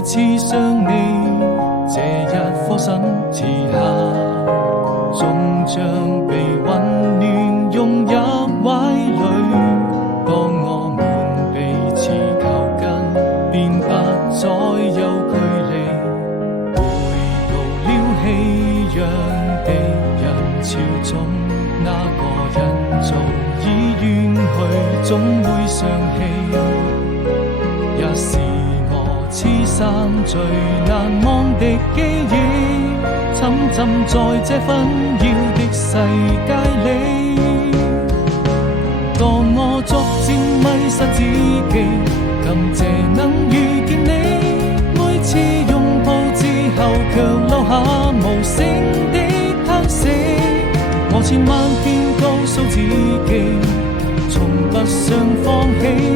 再次想你，這一顆心遲下，終將被溫暖融入懷裡。當我們彼此靠近，便不再有距離。回到了熙攘的人潮中，那個人早已遠去，總會想起，也是我此生最難忘的記憶，沉浸在這紛擾的世界裡。當我逐漸迷失自己，感謝能遇見你，每次擁抱之後卻留下無聲的嘆息。我千萬遍告訴自己，從不想放棄。